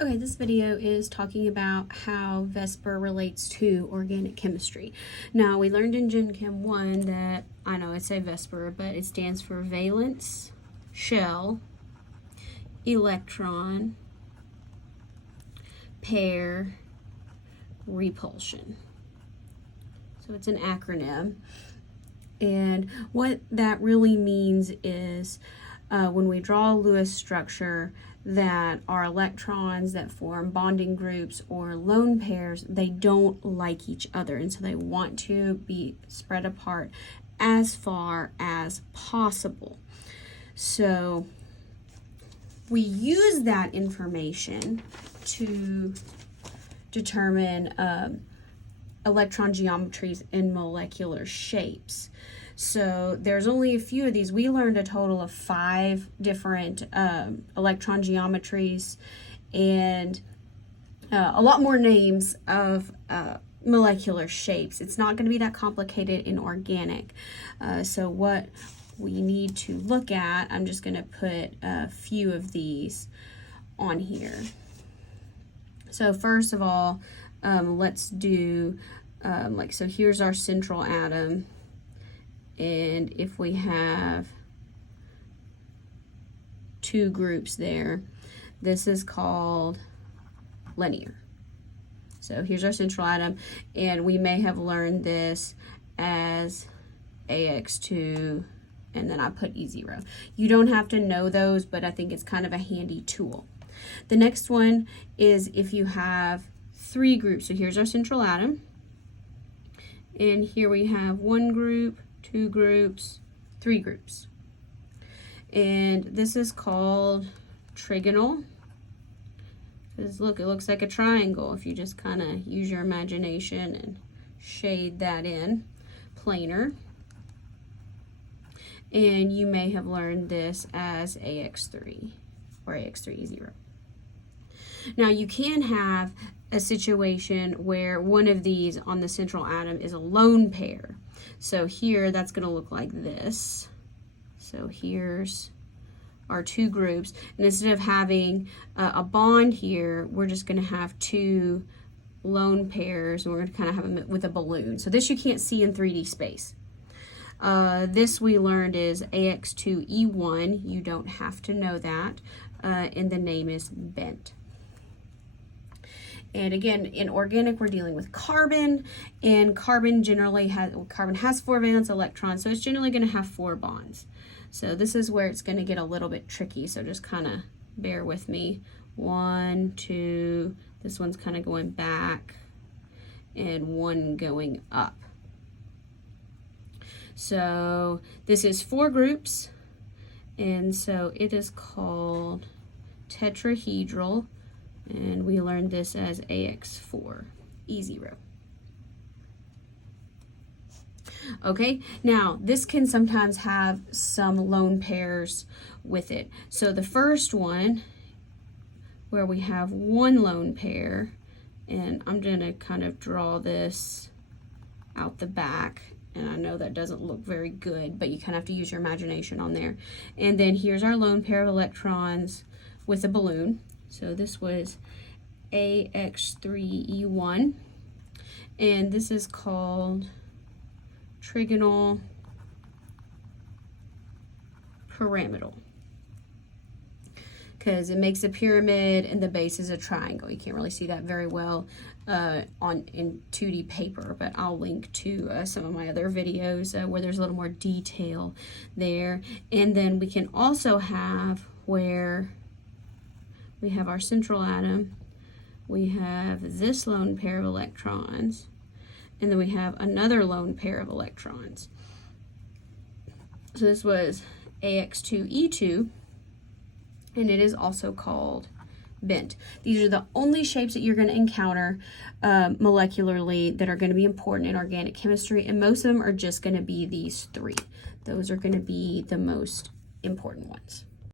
Okay, this video is talking about how VSEPR relates to organic chemistry. Now, we learned in Gen Chem 1 that, I know I say VSEPR, but it stands for valence, shell, electron, pair, repulsion. So it's an acronym. And what that really means is when we draw a Lewis structure, that our electrons that form bonding groups or lone pairs, they don't like each other, and so they want to be spread apart as far as possible. So we use that information to determine electron geometries and molecular shapes. So there's only a few of these. We learned a total of 5 different electron geometries and a lot more names of molecular shapes. It's not going to be that complicated in organic. So what we need to look at, I'm just going to put a few of these on here. So first of all, let's do so here's our central atom. And if we have 2 groups there, this is called linear. So here's our central atom, and we may have learned this as AX2, and then I put E0. You don't have to know those, but I think it's kind of a handy tool. The next one is if you have 3 groups. So here's our central atom, and here we have 1 group, 2 groups, 3 groups. And this is called trigonal. Because look, it looks like a triangle if you just kind of use your imagination and shade that in. Planar. And you may have learned this as AX3 or AX3E0. Now you can have a situation where one of these on the central atom is a lone pair. So here that's going to look like this. So here's our 2 groups, and instead of having a bond here, we're just going to have 2 lone pairs, and we're going to kind of have them with a balloon. So this you can't see in 3D space. This we learned is AX2E1. You don't have to know that, and the name is bent. And again, in organic, we're dealing with carbon, and carbon has 4 valence electrons, so it's generally going to have 4 bonds. So this is where it's going to get a little bit tricky, so just kind of bear with me. 1, 2, this one's kind of going back, and 1 going up. So this is 4 groups, and so it is called tetrahedral. And we learned this as AX4, E0. Okay, now this can sometimes have some lone pairs with it. So the first one, where we have 1 lone pair, and I'm going to kind of draw this out the back. And I know that doesn't look very good, but you kind of have to use your imagination on there. And then here's our lone pair of electrons with a balloon. So this was AX3E1, and this is called trigonal pyramidal because it makes a pyramid and the base is a triangle. You can't really see that very well in 2D paper, but I'll link to some of my other videos where there's a little more detail there. And then we can also have where we have our central atom, we have this lone pair of electrons, and then we have another lone pair of electrons. So this was AX2E2, and it is also called bent. These are the only shapes that you're going to encounter molecularly that are going to be important in organic chemistry, and most of them are just going to be these 3. Those are going to be the most important ones.